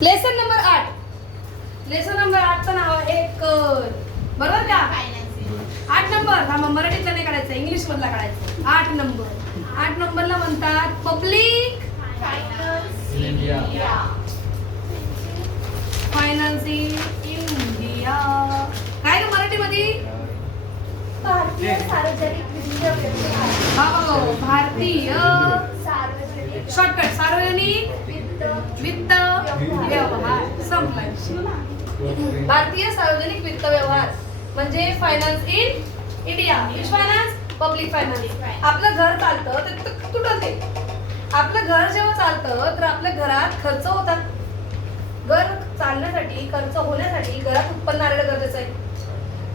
Lesson number 8. Lesson number 8 चं नाव आहे कर. बरोबर का? 8 नंबर हा मराठीतला नाही काढायचा, इंग्लिश मधला काढायचा. 8 नंबरला म्हणतात पब्लिक फायनान्स इन इंडिया. काय ग मराठीमध्ये? भारतीय सार्वजनिक वित्त व्यवहार. हो, भारतीय शॉर्टकट सार्वजनिक वित्त व्यवहार. संपलं. भारतीय सार्वजनिक वित्त व्यवहार म्हणजे finance in India. Which finance? Public finance. आपलं घर चालतं ते कुठं ते? आपलं घर जेव्हा चालतं तर आपल्या घरात खर्च होतात. घर चालण्यासाठी, खर्च होण्यासाठी घरात उत्पन्न आलेलं गरजेचं आहे.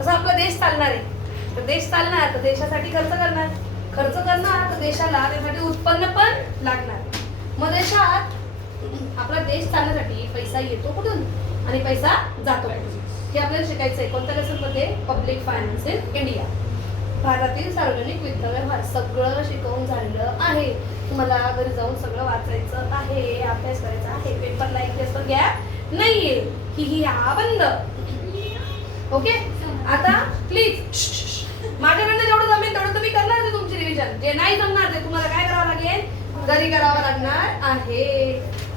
तसं आपला देश चालणार आहे तर देश चालणार तर देशासाठी खर्च करणार, खर्च करणार तर देशाला त्यासाठी उत्पन्न पण लागणार. मग देशात आपला देश चालण्यासाठी पैसा येतो कुठून आणि पैसा जातो कुठून हे आपल्याला शिकायचं आहे. कोणत्या लेसन मध्ये? Public finance in India. भारतातील सार्वजनिक वित्त व्यवहार सगळं शिकवून झालेलं आहे. तुम्हाला घरी जाऊन सगळं वाचायचं आहे, अभ्यास करायचा आहे. पेपरला एक दिवस पण गॅप नाहीये. ही हा बंद. ओके. आता प्लीज माझ्याकडनं जेवढं जमेल तेवढं तुम्ही करणार आहे तुमची रिव्हिजन. जे नाही जमणार ते तुम्हाला काय करावं लागेल? घरी करावं लागणार आहे.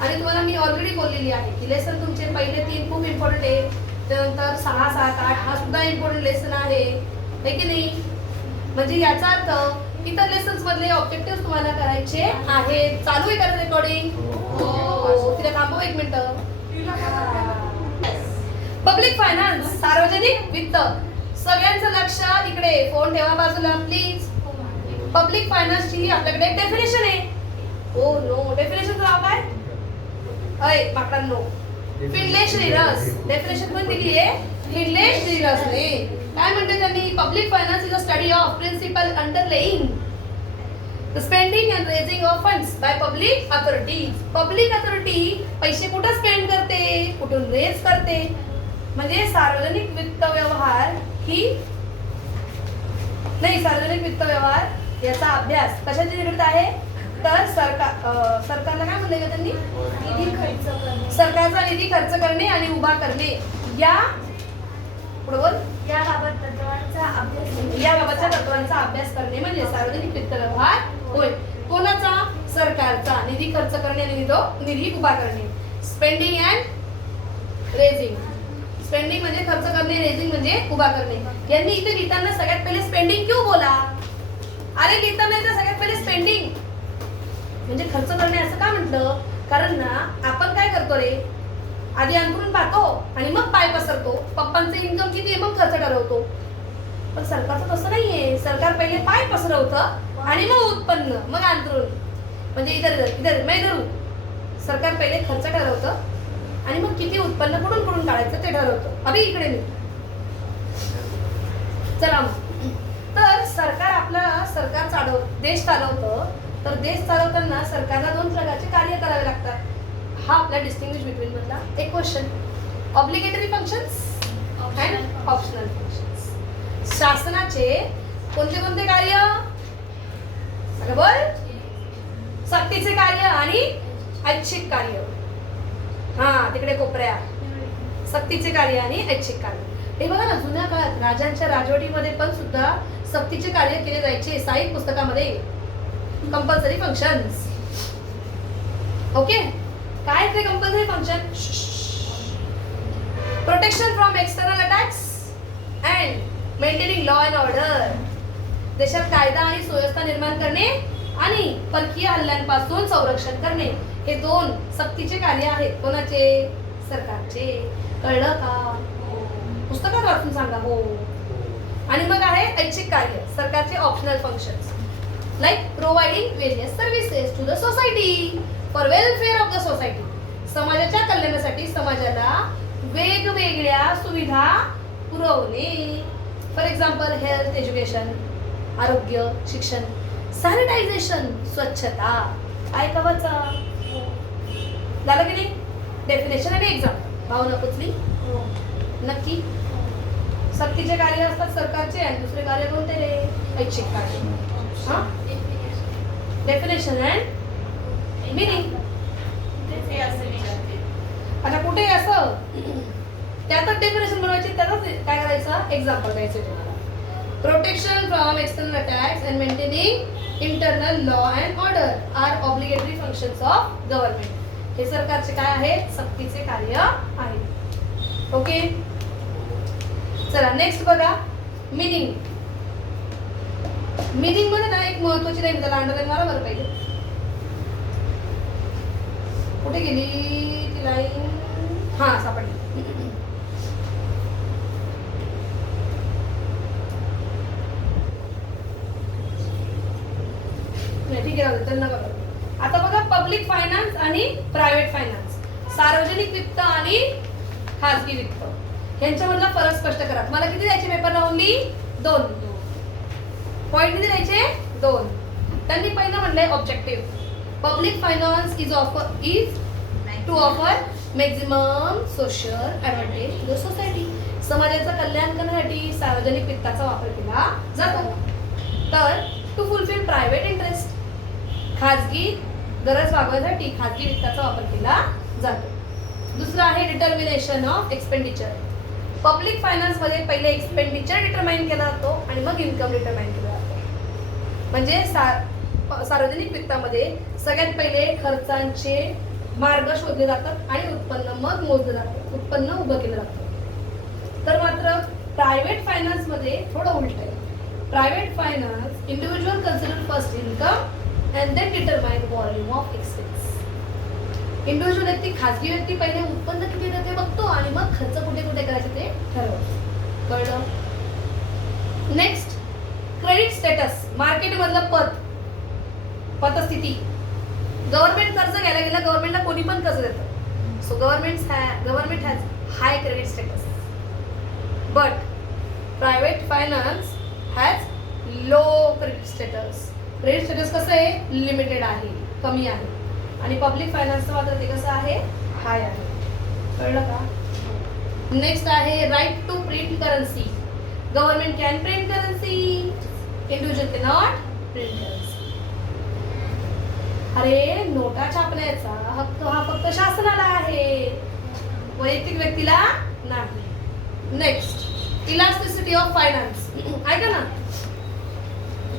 आणि तुम्हाला मी ऑलरेडी बोललेली आहे की लेसन तुमचे पहिले 3 खूप इम्पॉर्टंट आहे. त्यानंतर 6, 7, 8 हा सुद्धा इम्पॉर्टंट लेसन आहे की नाही? म्हणजे याचा अर्थ इतर लेसन्स मधले ऑब्जेक्टिव्ह तुम्हाला करायचे आहेत. चालू आहे का रेकॉर्डिंग? हो. तिला थांबव 1 मिनिट. पब्लिक फायनान्स सार्वजनिक वित्त. सगळ्यांचं लक्ष इकडे. फोन ठेवा बाजूला प्लीज. पब्लिक फायनान्सची आपल्याकडे एक डेफिनेशन आहे. Oh no. डेफिनेशनचं नाव काय? अय माकडांनो, फिनले श्रीरस. डेफिनेशन पण दिली आहे फिनले श्रीरसने. काय म्हणते त्यांनी? Public finance is a study of principle underlying the spending and raising of funds by public authorities. Public authority पैसे कुठं स्पेंड करते, कुठून रेज करते. म्हणजे सार्वजनिक वित्त व्यवहार ही नाही, सार्वजनिक वित्त व्यवहार याचा अभ्यास कशाची निगडीत आहे? तर सरकारला काय म्हणले का त्यांनी? निधी खर्च करणे. सरकारचा निधी खर्च करणे आणि उभा करणे या बरोबर याबाबतच्या तत्वांचा अभ्यास करणे म्हणजे सार्वजनिक वित्त व्यवहार होय. कोणाचा? सरकारचा. निधी खर्च करणे आणि निधी उभा करणे. Spending and raising. स्पेंडिंग म्हणजे खर्च करणे, रेजिंग म्हणजे उभा करणे. यांनी इथे लिहिताना सगळ्यात पहिले स्पेंडिंग क्यों बोला? अरे लिहिताना इथे सगळ्यात पहिले स्पेंडिंग म्हणजे खर्च करणे असं का म्हटलं? कारण ना आपण काय करतो रे, आधी अंतरून पाहतो आणि मग पाय पसरतो. पप्पांचं इन्कम किती आहे मग खर्च ठरवतो. पण सरकारचं तसं नाहीये. सरकार पहिले पाय पसरवतं आणि मग उत्पन्न, मग अंतरून. म्हणजे इधर मैं धरू. सरकार पहिले खर्च ठरवतं आणि मग किती उत्पन्न कुठून काढायचं ते ठरवतं. अभि इकडे मी चला मग. तर सरकार देश चालवतं. तर देश चालवताना सरकारला 2 प्रकारचे कार्य करावे लागतात. हा आपला डिस्टिंग्विश बिटवीन मधला एक question. Obligatory functions and optional functions. शासनाचे कोणते कोणते कार्य? बरोबर. सक्तीचे कार्य आणि ऐच्छिक कार्य. हा तिकडे कोपऱ्यात सक्तीचे कार्य आणि ऐच्छिक कार्य. हे बघा ना, जुन्या काळात राजांच्या राजवटीमध्ये पण सुद्धा सक्तीचे कार्य केले जायचे. साहित्य पुस्तकामध्ये कंपल्सरी फंक्शन्स. ओके. काय ते compulsory function? Protection from external attacks and maintaining law and order. देशात कायदा आणि सुव्यवस्था निर्माण करणे आणि परकीय हल्ल्यांपासून संरक्षण करणे हे 2 सक्तीचे कार्य आहेत. कोणाचे? सरकारचे. कळलं का? पुस्तकात वाचून सांगा. हो. आणि मग आहे ऐच्छिक कार्य, सरकारचे optional functions like providing various services to the society for welfare of the society. समाजाच्या कल्याणासाठी समाजाला वेगवेगळ्या सुविधा पुरवणे. फॉर एक्झाम्पल हेल्थ, एज्युकेशन, आरोग्य, शिक्षण, सॅनिटायझेशन, स्वच्छता. काय कवाचा झालं की नाही? डेफिनेशन आणि एक्झाम्पल. भावना पुचली? नक्की. सक्तीचे कार्य असतात सरकारचे आणि दुसरे कार्य कोणते रे? ऐच्छिक कार्य. हा डेफिनेशन अँड मीनिंग. अच्छा कुठे असं त्यातच डेफिनेशन बनवायची, त्यातच काय करायचं एक्झाम्पल द्यायचं तुम्हाला. Protection from external attacks and maintaining internal law and order are obligatory functions of government. हे सरकारचे काय आहेत, सक्तीचे कार्य आहे. ओके चला नेक्स्ट बघा मीनिंग. मीनिंग मध्ये ना एक महत्वाची लाईन, त्याला अंडरलाईन मारा बरं पाहिजे. कुठे गेली ती लाईन, हा सापडली. ठीक आहे त्यांना बघा. आता बघा पब्लिक फायनान्स आणि प्रायव्हेट फायनान्स, सार्वजनिक वित्त आणि खाजगी वित्त यांच्यामधला फरक स्पष्ट करा. तुम्हाला किती द्यायचे पेपरला, ओनली 2 पॉइंट किती द्यायचे, 2. त्यांनी पहिलं म्हणलंय objective. Public finance is to offer maximum social advantage to the society. समाजाचं कल्याण करण्यासाठी सार्वजनिक वित्ताचा वापर केला जातो. तर टू फुलफिल प्रायव्हेट इंटरेस्ट, खाजगी गरज भागवण्यासाठी खाजगी वित्ताचा वापर केला जातो. दुसरं आहे determination of expenditure. Public finance मध्ये पहिले एक्सपेंडिचर डिटरमाइन केला जातो आणि मग इन्कम डिटरमाइन केला जातो. म्हणजे सार्वजनिक वित्तामध्ये सगळ्यात पहिले खर्चांचे मार्ग शोधले जातात आणि उत्पन्न मग मोजलं जातं, उत्पन्न उभं केलं जातं. तर मात्र प्रायव्हेट फायनान्स मध्ये थोडं उलट आहे. Private finance individual consider first income and then determine volume of expense. Individual व्यक्ती, खाजगी व्यक्ती पहिले उत्पन्न किती येतं ते बघतो आणि मग खर्च कुठे कुठे करायचे ते ठरवतो. कळलं. नेक्स्ट क्रेडिट स्टेटस, मार्केट मधलं पतस्थिती. गव्हर्नमेंट कर्ज घ्यायला गेलं, गव्हर्नमेंटला कोणी पण कर्ज देतं. So government has high credit status, but private finance has low credit status. Credit status कसं आहे, लिमिटेड आहे, कमी आहे. आणि पब्लिक फायनान्सचं मात्र ते कसं आहे, हाय आहे. कळलं का. नेक्स्ट आहे right to print currency. Government can print currency, individual can not print currency. अरे नोटा छापण्याचा हक्क हा फक्त शासनाला आहे, वैयक्तिक व्यक्तीला नाही. Next elasticity of finance. ऐका ना,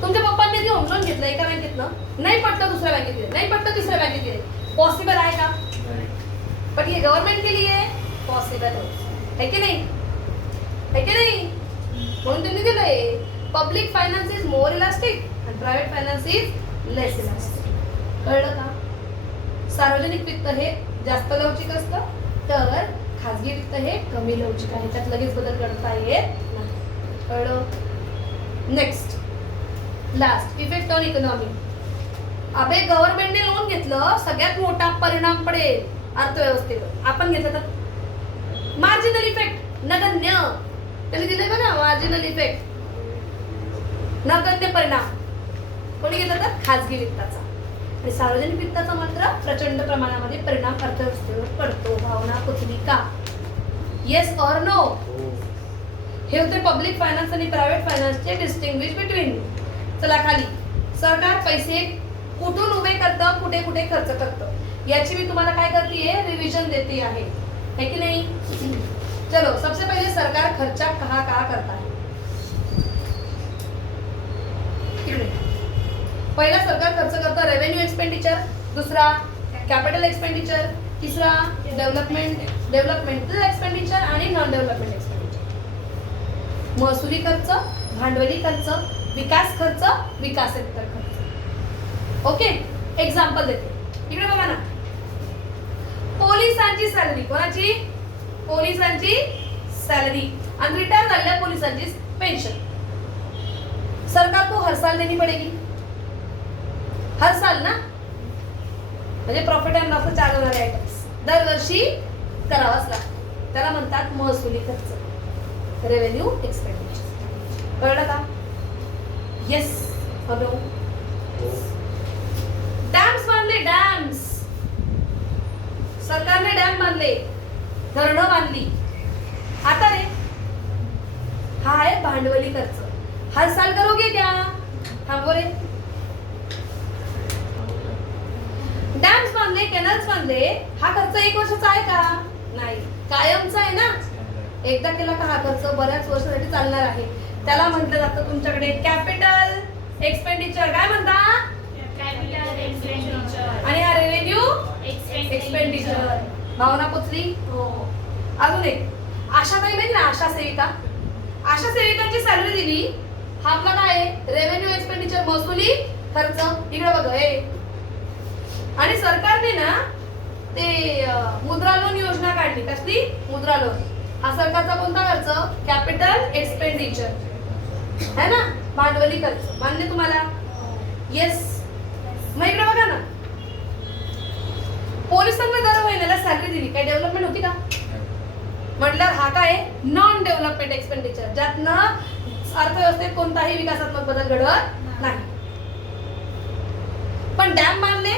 तुमच्या पप्पांनी ती होम लोन घेतलं एका बँकेतनं, नाही पटलं दुसऱ्या बँकेत गेले, नाही पटलं तिसऱ्या बँकेत गेले. पॉसिबल आहे का, पण ये गव्हर्नमेंट के लिए पॉसिबल है की नाही, है की नाही. म्हणून त्यांनी दिलंय public finance is more elastic आणि private finance is less elastic. कळलं का. सार्वजनिक वित्त हे जास्त लवचिक असतं, तर खाजगी वित्त हे कमी लवचिक आहे, त्यात लगेच बदल करता येत नाही. कळलं. Next last effect on economy. अबे गव्हर्नमेंटने लोन घेतलं, सगळ्यात मोठा परिणाम पडेल अर्थव्यवस्थेवर. आपण घेतलं तर मार्जिनल इफेक्ट नगण्य. त्यांनी दिलंय बघा मार्जिनल इफेक्ट, नगण्य परिणाम. कोणी घेतलं तर खाजगी वित्ताचा. आणि सार्वजनिक वित्ताचा मात्र प्रचंड प्रमाणामध्ये परिणाम अर्थव्यवस्थेवर पडतो. भावना कुठली का, येस ऑर नो. हे होते पब्लिक फायनान्स आणि प्रायव्हेट फायनान्सचे डिस्टिंग्विश बिटवीन. चला खाली. सरकार पैसे कुठून उभे करतं, कुठे कुठे खर्च करतं, याची मी तुम्हाला काय करते, रिव्हिजन देते आहे, है की नाही. चलो सबसे पहिले सरकार खर्चा कहाँ कहाँ करता है. पहिला सरकार खर्च करतं रेव्हेन्यू एक्सपेंडिचर, दुसरा कॅपिटल एक्सपेंडिचर, तिसरा डेव्हलपमेंटल एक्सपेंडिचर आणि नॉन डेव्हलपमेंट एक्सपेंडिचर. महसुली खर्च, भांडवली खर्च, विकास खर्च, विकासेतर खर्च. ओके एक्झाम्पल देते, इकडे बघा ना. पोलिसांची सॅलरी, कोणाची, पोलिसांची सॅलरी आणि रिटायर झालेल्या पोलिसांची पेन्शन सरकार को हर साल देनी पडेगी. हर साल ना, म्हणजे प्रॉफिट अँड लॉस चार्ज होणारे आयटम्स दरवर्षी करावाच लागतो. त्याला म्हणतात महसुली खर्च, रेव्हेन्यू एक्सपेंडिचर. कळलं का. Yes hello. डॅम्स बांधले, डॅम्स. सरकारने डॅम बांधले, धरणं बांधली. आता रे हा आहे भांडवली खर्च. हर साल करोगे क्या, थांबो रे. डॅम्स बांधले, कॅनल्स बांधले, हा खर्च 1 वर्षाचा आहे का, एकदा केला का हा खर्च बऱ्याच वर्षासाठी चालणार आहे, त्याला म्हटलं जातं तुमच्याकडे कॅपिटल एक्सपेंडिचर. काय म्हणता? Capital expenditure. आणि हा रेव्हेन्यू एक्सपेंडिचर. भावना पोचली? हो. अजून एक आशा काही माहिती ना, आशा सेविका. आशा सेविकांची सॅलरी दिली, हा आपला काय आहे? रेव्हेन्यू एक्सपेंडिचर, महसुली खर्च. इकडे बघा हे. आणि सरकारने ना ते मुद्रा लोन योजना काढली. कसली? मुद्रा लोन. हा सरकारचा कोणता खर्च? कॅपिटल एक्सपेंडिचर है ना, भांडवली खर्च. मान्य तुम्हाला? येस. मग इकडे बघा ना, पोलिसांना दर महिन्याला सॅलरी दिली, काही डेव्हलपमेंट होती का? म्हटल्यावर हा काय? नॉन डेव्हलपमेंट एक्सपेंडिचर, ज्यातनं अर्थव्यवस्थेत कोणताही विकासात्मक बदल घडत नाही. पण डॅम बांधले,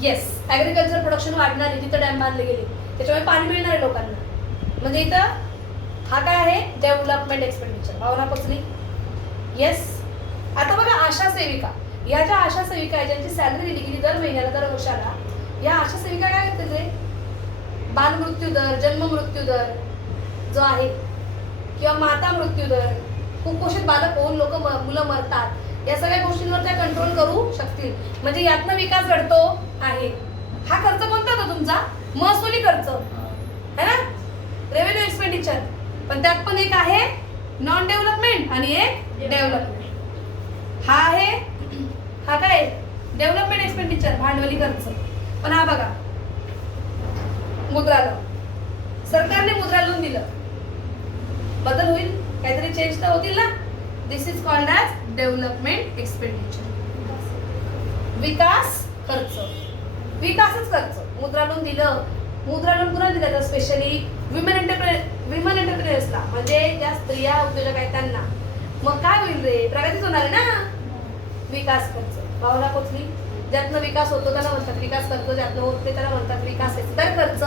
येस, ऍग्रिकल्चर प्रोडक्शन वाढणार आहे, तिथं डॅम बांधले गेले, त्याच्यामुळे पाणी मिळणार आहे लोकांना. म्हणजे इथं हा काय आहे? Development expenditure. भावना पोचली? येस. आता बघा आशा सेविका, या ज्या आशा सेविका आहे ज्यांची सॅलरी दिली गेली दर महिन्याला दर वर्षाला, या आशा सेविका काय करतात? ते बालमृत्यू दर, जन्म मृत्यू दर जो आहे, किंवा माता मृत्यू दर, कुपोषित बालक होऊन मुलं मरतात, या सगळ्या गोष्टींवर त्या कंट्रोल करू शकतील. म्हणजे यातनं विकास घडतो आहे. हा खर्च कोणता होता तुमचा? महसुली खर्च है ना, रेव्हेन्यू एक्सपेंडिचर. पण त्यात पण एक आहे नॉन डेव्हलपमेंट आणि एक डेव्हलपमेंट. हा आहे, हा काय? डेव्हलपमेंट एक्सपेंडिचर, भांडवली खर्च. पण हा बघा, मुद्रा लोन, सरकारने मुद्रा लोन दिलं, बदल होईल, काहीतरी चेंज तर होतील ना. This is called as development expenditure. विकास खर्च, विकासच खर्च. मुद्रा लोन दिलं, मुद्रा लोन पुन्हा दिलं तर स्पेशली विमेन एंटरप्रेन्युअर्सला, म्हणजे ज्या स्त्रिया उद्योजक आहेत त्यांना. मग काय होईल रे? प्रगतीच होणार आहे ना. विकास खर्च. भावना पोचली? ज्यातनं विकास होतो त्याला म्हणतात विकास खर्च, ज्यातनं होत नाही त्याला म्हणतात विकास इतर खर्च.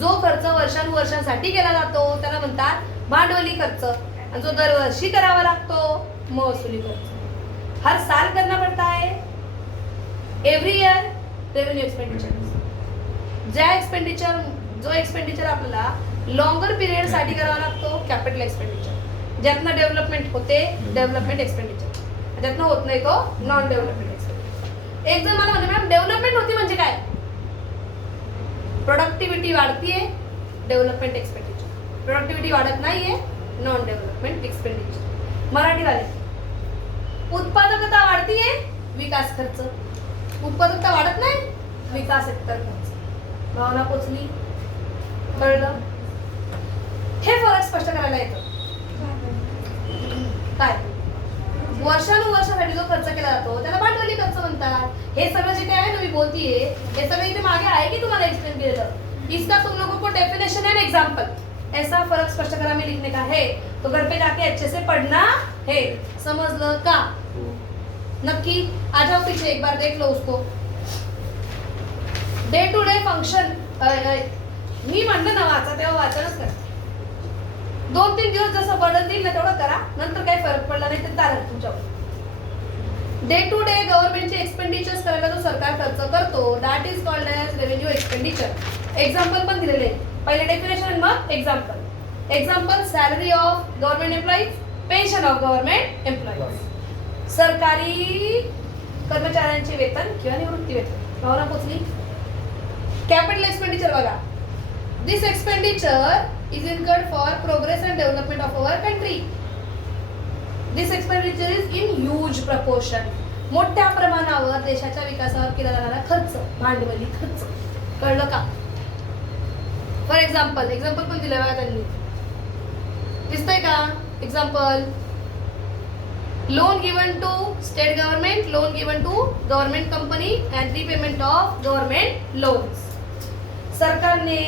जो खर्च वर्षानुवर्षांसाठी केला जातो त्याला म्हणतात भांडवली खर्च, आणि जो दरवर्षी करावा लागतो महसुली खर्च. हर साल करना पड़ता है, एव्हरी इयर रेव्हेन्यू एक्सपेंडिचर. जो एक्सपेंडिचर आपल्याला लॉंगर पिरियड साठी करावा लागतो कॅपिटल एक्सपेंडिचर. ज्यातनं डेव्हलपमेंट होते डेव्हलपमेंट एक्सपेंडिचर, ज्यातनं होत नाही तो नॉन डेव्हलपमेंट एक्सपेंडिचर. एक जण मला म्हणते मॅम डेव्हलपमेंट होती म्हणजे काय? प्रोडक्टिव्हिटी वाढतीये, डेव्हलपमेंट एक्सपेंडिचर. प्रोडक्टिव्हिटी वाढत नाहीये, नॉन डेव्हलपमेंट एक्सपेंडिचर. मराठी वाले, उत्पादकता वाढतीये, विकास खर्च. उत्पादकता वाढत नाही, विकास इतर खर्च. भावना पोचली? कळलं? हे फरक स्पष्ट करायला येतं. काय? वर्षानुवर्षासाठी जो खर्च केला जातो त्याला भांडवली खर्च म्हणतात. हे सगळं जे काय आहे ना मी बोलतीये, हे सगळं इथे मागे आहे की तुम्हाला एक्सप्लेन केलेलं. इसका तुम लोगों को डेफिनेशन एंड एग्जांपल, ऐसा फर्क स्पष्ट करा में लिखने का है, तो घर पे जाके अच्छे से पढ़ना है. समझलं का? नक्की आ जाओ पीछे, एक बार देख लो उसको. डे टू डे फंक्शन, मी म्हणलं ना वाचा तेव्हा वाचनच करा. 2-3 दिवस जसं बर्डन देईल ना तेवढं करा, नंतर काही फरक पडला नाही तर चालेल तुमच्यावर. डे टू डे गव्हर्नमेंटचे एक्सपेंडिचर्स करायला जो सरकार खर्च करतो that is called as revenue expenditure. Example पण दिलेले, पहिले डेफिनेशन मग example. Example, salary of government employees, pension of government employees. सरकारी कर्मचाऱ्यांचे वेतन किंवा निवृत्ती वेतन. भावना पोचली? कॅपिटल एक्सपेंडिचर बघा, दिस expenditure is incurred for progress and development of our country. This expenditure is in huge proportion. मोठ्या प्रमाणावर देशाच्या विकासावर केला जाणारा खर्च, भांडवली खर्च. कळलं का? फॉर एक्झाम्पल पण दिलं बघा त्यांनी, दिसतंय का? Example, loan given to state government, loan given to government company and repayment of government loans. सरकारने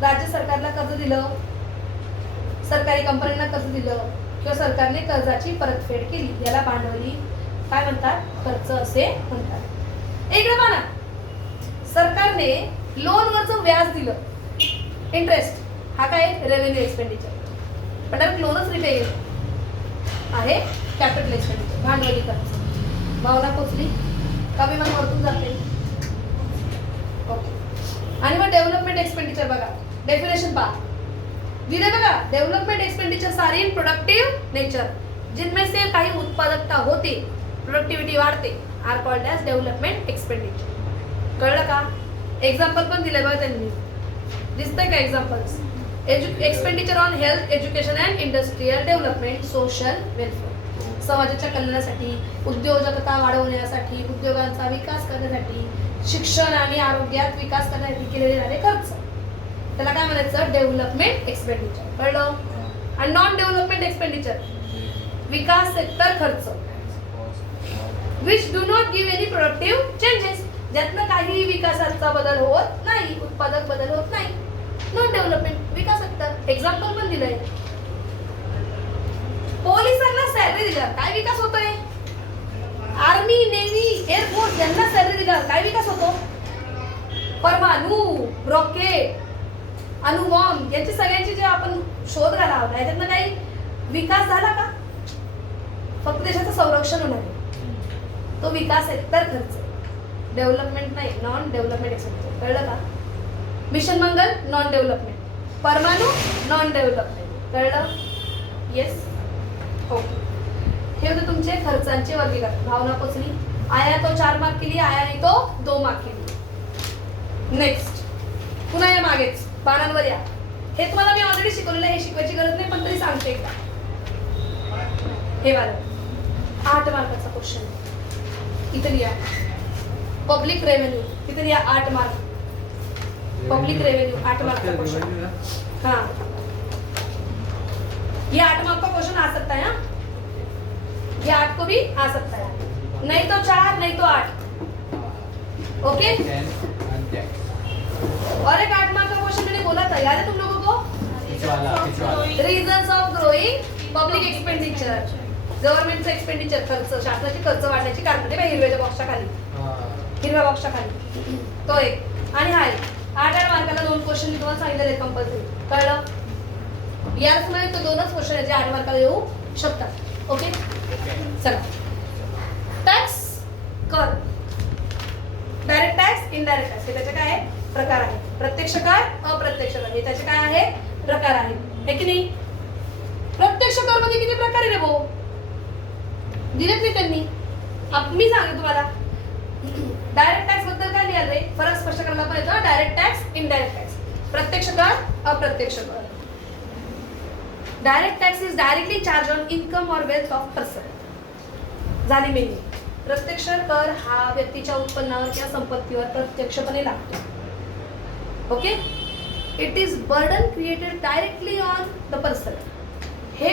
राज्य सरकारला कर्ज दिलं, सरकारी कंपन्यांना कर्ज दिलं, किंवा सरकारने कर्जाची परतफेड केली, याला भांडवली काय म्हणतात? खर्च असे म्हणतात. एक ना, सरकारने लोनवरचं व्याज दिलं, इंटरेस्ट, हा काय? Revenue expenditure. पण डायरेक्ट लोनच रिपे आहे कॅपिटल एक्सपेंडिचर, भांडवली खर्च. भावना पोचली का? विमान वरतून जाते. ओके. आणि मग डेव्हलपमेंट एक्सपेंडिचर बघा, डेफिनेशन पहा. दिले बघा, development expenditure are in productive nature, जिनमें से काही उत्पादकता होते, प्रोडक्टिव्हिटी वाढते, are called as development expenditure. कळलं का? एक्झाम्पल पण दिले बघा त्यांनी, दिसतंय का examples? Expenditure on health, education and industrial development, social welfare, समाजाच्या कल्याणासाठी, उद्योजकता वाढवण्यासाठी, उद्योगांचा विकास करण्यासाठी, शिक्षण आणि आरोग्यात विकास करण्यासाठी केलेले जाणारे खर्च, त्याला काय म्हणायचं? Development expenditure. कळलं? आणि नॉन डेव्हलपमेंट एक्सपेंडिचर, विकासेतर खर्च, which do not give any productive changes, ज्यातनं काही विकासाचा बदल होत नाही, उत्पादक बदल होत नाही. Non development, विकासेतर. एक्झाम्पल पण दिलंय. पोलिसांना सॅलरी दिल्यावर काय विकास होतोय? आर्मी, नेव्ही, एअरफोर्स यांना सॅलरी दिल्यावर काय विकास होतो? परमाणु, रॉकेट, अणुबॉम्ब यांची सगळ्यांची जे आपण शोध घाला होता त्याच्यातनं काही विकास झाला का? फक्त देशाचं संरक्षण होणार आहे. तो विकास एकतर खर्च, डेव्हलपमेंट नाही, नॉन डेव्हलपमेंट एक्सपेंडिचर. कळलं का? मिशन मंगल नॉन डेव्हलपमेंट, परमाणु नॉन डेव्हलपमेंट. कळलं? येस, हो. हे होते तुमचे खर्चांचे वर्गीकरण. भावना पोचली? आया तो 4 मार्क केली, आया नाही तो 2 मार्क केली. नेक्स्ट पुन्हा या मागेच पानांवर या. हे तुम्हाला मी ऑलरेडी शिकवलेलं आहे, हे शिकवायची गरज नाही, पण तरी सांगते एकदा. हे वाला 8 मार्काचा क्वेश्चन इथे लिहा. पब्लिक रेव्हेन्यू इथे लिहा 8 मार्क. पब्लिक रेव्हेन्यू 8 मार्क का क्वेश्चन. हाँ, ये 8 मार्क का क्वेश्चन आ सकता है. हाँ, ये 8 को भी आ सकता है, नहीं तो 4 नहीं तो 8. ओके. और एक 8 मार्क का क्वेश्चन मैंने बोला था, याद है तुम लोगों को? Reasons of growing public expenditure, गव्हर्नमेंटचं एक्सपेंडिचर, खर्च, शासनाची खर्च वाढण्याची कारण. ते हिरव्याच्या बॉक्सच्या खाली, हिरव्या बॉक्सच्या खाली तो एक. आणि हा एक 8 मार्काला 2 क्वेश्चन मी तुम्हाला सांगितलेले कंपल्सरी. कळलं? याचमध्ये तो 2च क्वेश्चन आहे जे 8 मार्काला येऊ शकतात. ओके, चला. टॅक्स, कर, डायरेक्ट टॅक्स, इनडायरेक्ट टॅक्स, हे त्याचे काय आहे? प्रकार आहे. प्रत्यक्ष कर, अप्रत्यक्ष कर, हे त्याचे काय आहे? प्रकार आहे. हे की नाही? प्रत्यक्ष कर मध्ये किती प्रकार आहे रे भाऊ? दिलेत मी त्यांनी. मी सांगते तुम्हाला. डायरेक्ट टॅक्स बद्दल काय लिहाल रे? फरक स्पष्ट करायला पण येतो. डायरेक्ट टॅक्स, इनडायरेक्ट टॅक्स, प्रत्यक्ष कर, अप्रत्यक्ष कर. Direct tax is directly charge on income और वेल्थ ऑफ पर्सन. झाली मेनी. प्रत्यक्ष कर हा व्यक्तीच्या उत्पन्नावर किंवा संपत्तीवर प्रत्यक्षपणे लागतो. Okay. It is burden created directly on the person. हे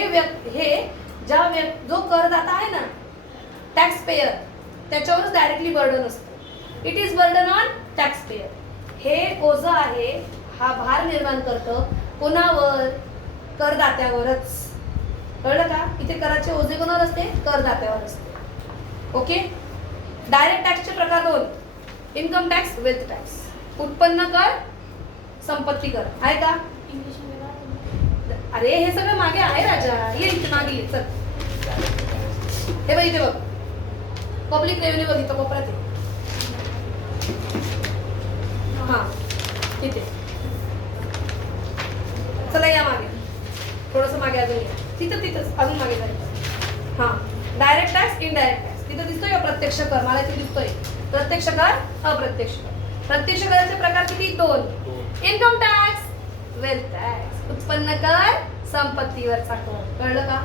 जो करदाता आहे ना, टॅक्स पेयर, त्याच्यावरच डायरेक्टली बर्डन असतं. It is burden on tax pair. हे ओझं आहे, हा भार निर्माण करतं कोणावर? करदात्यावरच. कळलं का? इथे कराचे ओझे कोणावर असते? करदात्यावर असते. ओके. डायरेक्ट टॅक्सचे प्रकार 2: इन्कम टॅक्स, वेल्थ टॅक्स. उत्पन्न कर, संपत्ती कर. आहे का? अरे हे सगळं मागे आहे राजा, ये इथे मागे ये. चल, हे बघ इथे बघ, पब्लिक रेव्हेन्यू बघ इथं कोपऱ्यात आहे. हा, इथे. चला या मागे, थोडंसं मागे अजून या. तिथंच अजून मागे जायचं. हा, डायरेक्ट टॅक्स, इनडायरेक्ट टॅक्स. तिथं दिसतोय का प्रत्यक्ष कर? मला इथे दिसतोय प्रत्यक्ष कर, अप्रत्यक्ष कर. प्रत्यक्ष कराचे प्रकार किती? 2: इन्कम टॅक्स, वेल्थ टॅक्स. उत्पन्न कर, संपत्तीवरचा कर. कळलं का?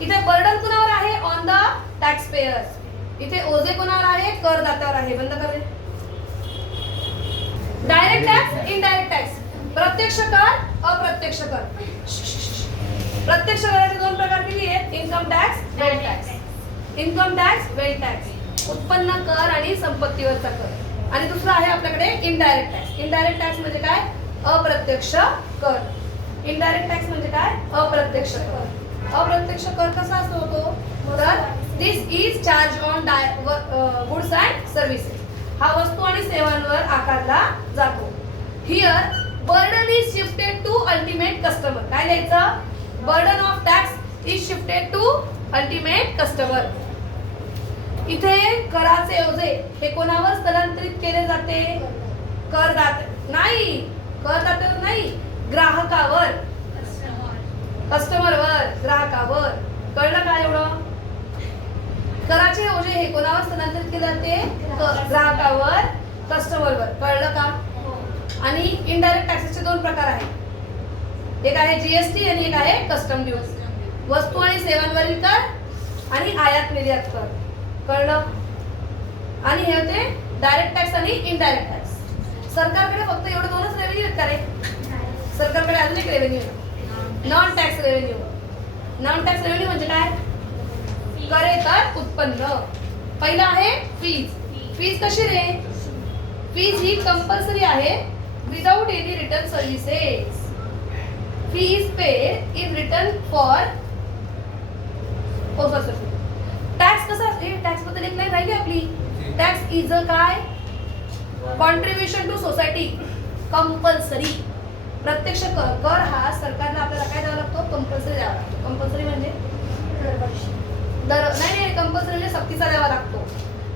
इथे बर्डन कोणावर आहे? On the tax pairs. इथे ओझे कोणावर आहे? करदात्यावर आहे. बंद कर. Direct tax, indirect tax. प्रत्यक्ष कर, अप्रत्यक्ष कर. प्रत्यक्ष कराचे 2 प्रकार किती आहेत? Income tax, wealth tax. Income tax, wealth tax, उत्पन्न कर आणि संपत्तीवरचा कर. आणि दुसरा आहे आपल्याकडे इनडायरेक्ट टॅक्स. इनडायरेक्ट टॅक्स म्हणजे काय? अप्रत्यक्ष कर. इनडायरेक्ट टॅक्स म्हणजे काय? अप्रत्यक्ष कर. अप्रत्यक्ष कर कसा असतो? तर this is charge on goods and services. हा वस्तू आणि सेवांवर आकारला जातो. Here burden is shifted to ultimate customer. काय लिहायचं? Burden of tax is shifted to ultimate customer. इथे कराचे ओझे हे कोणावर स्थलांतरित केले जाते? करदाते नाही, करदात्यावर नाही, ग्राहकावर. कस्टमरवर, ग्राहकावर. कळलं का एवढं? कराचे ओझे हे कोणावर स्थानांतरित केले जाते? ग्राहकावर, कस्टमरवर. कळलं का? आणि इनडायरेक्ट टॅक्सेसचे दोन प्रकार आहेत. एक आहे जीएसटी आणि एक आहे कस्टम ड्यूटी. वस्तू आणि सेवांवरील कर आणि आयात निर्यात कर. कळलं? आणि हे होते डायरेक्ट टॅक्स आणि इनडायरेक्ट टॅक्स. सरकारकडे फक्त एवढे दोनच रेव्हेन्यू आहेत का रे? सरकारकडे अजून एक रेव्हेन्यू आहे, non tax revenue. Non tax revenue म्हणजे काय? करेतर उत्पन्न. पहिलं आहे फीज. फीज कशी रे? फीज ही कंपल्सरी आहे without any return services. Fee is paid if return for tax. कसा असते? टॅक्स बद्दल एक लाईन राहिली आपली. टॅक्स इज अ काय? Contribution to society. कंपल्सरी. प्रत्यक्ष कर हा सरकारला आपल्याला काय द्यावा लागतो? कंपल्सरी द्यावा लागतो. कंपल्सरी म्हणजे नाही, कंपल्सरी म्हणजे सक्तीचा द्यावा लागतो.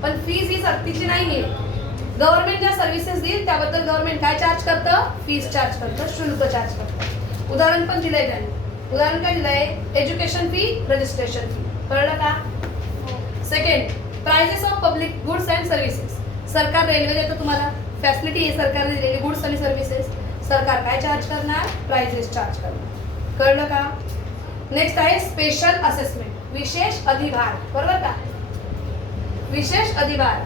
पण फीज ही सक्तीची नाहीये. गव्हर्नमेंट ज्या सर्व्हिसेस देईल त्याबद्दल गव्हर्नमेंट काय चार्ज करतं? फीज चार्ज करतं, शुल्क चार्ज करतं. उदाहरण पण दिलंय त्यांनी. उदाहरण काय दिलंय? Education fee, registration fee. कळलं का? Second, prices of public goods and services. सरकार रेल्वे देतं तुम्हाला, फॅसिलिटी आहे सरकारने दिलेली गुड्स आणि सर्व्हिसेस. सरकार काय चार्ज करणार? प्राइजेस चार्ज करणार. कळलं का? नेक्स्ट आहे स्पेशल असेसमेंट, विशेष अधिभार. बरोबर का? विशेष अधिभार.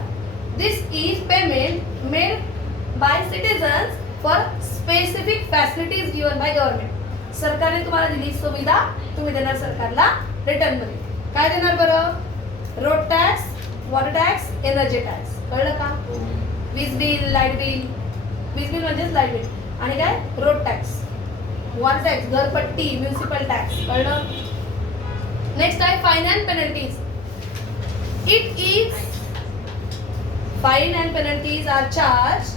This is payment made by citizens for specific facilities given by government. सरकारने तुम्हाला दिली सुविधा, तुम्ही देणार सरकारला रिटर्न मध्ये. काय देणार बरं? Road tax, water tax, energy tax. कळलं का? वीज बिल, लाईट बिल. वीज बिल म्हणजेच लाईट बिल. आणि काय? रोड टॅक्स, वॉटर टॅक्स, घरपट्टी, म्युन्सिपल टॅक्स. कळलं? नेक्स्ट आहे fine and penalties. It is fine and penalties are charge.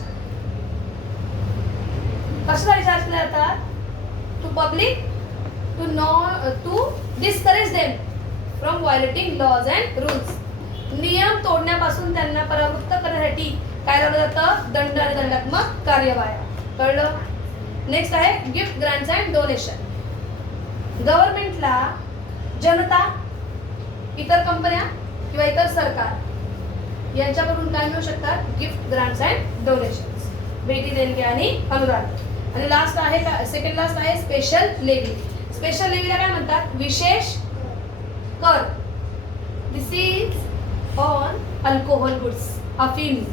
कशासाठी चार्ज केले जातात? To public, to discourage them from violating laws and rules. नियम तोडण्यापासून त्यांना परावृत्त करण्यासाठी काय लावलं जातं? दंड आणि दंडात्मक कार्यवाह्या. कळलं? नेक्स्ट आहे गिफ्ट, ग्रँट्स अँड डोनेशन. गव्हर्नमेंटला जनता, इतर कंपन्या किंवा इतर सरकार यांच्याकडून काय मिळू शकतात? Gift, grants and donations. भेटी, देणगी आणि अनुदान. आणि लास्ट आहे, सेकंड लास्ट आहे स्पेशल लेव्ही. स्पेशल लेव्हीला काय म्हणतात? विशेष कर. This is on alcohol goods, अफीम.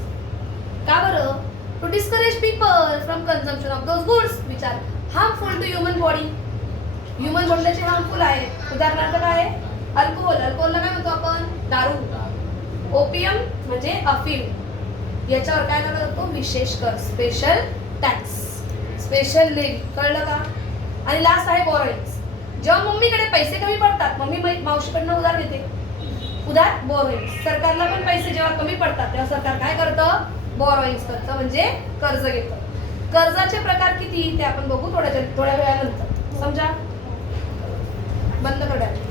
का बरं? To discourage people from consumption of those goods which are harmful to human body. Human बॉडीला जे हार्मफुल आहे, उदाहरणार्थ काय आहे? अल्कोहोल. अल्कोहोलला काय म्हणतो आपण? दारू. ओपियम म्हणजे अफीम. याच्यावर काय करत जातो? विशेष कर, स्पेशल टॅक्स, स्पेशल लेव्ही. कळलं का? आणि लास्ट आहे बॉरोइंग्स. जेव्हा मम्मीकडे पैसे कमी पडतात, मम्मी मावशीकडनं उधार घेते, उधार बॉरोइंग्स. सरकारला पण पैसे जेव्हा कमी पडतात तेव्हा सरकार काय करतं? बॉरोइंग्स करतं, म्हणजे कर्ज घेतं. कर्जाचे प्रकार किती ते आपण बघू थोड्या वेळानंतर. समजा? बंद करूया.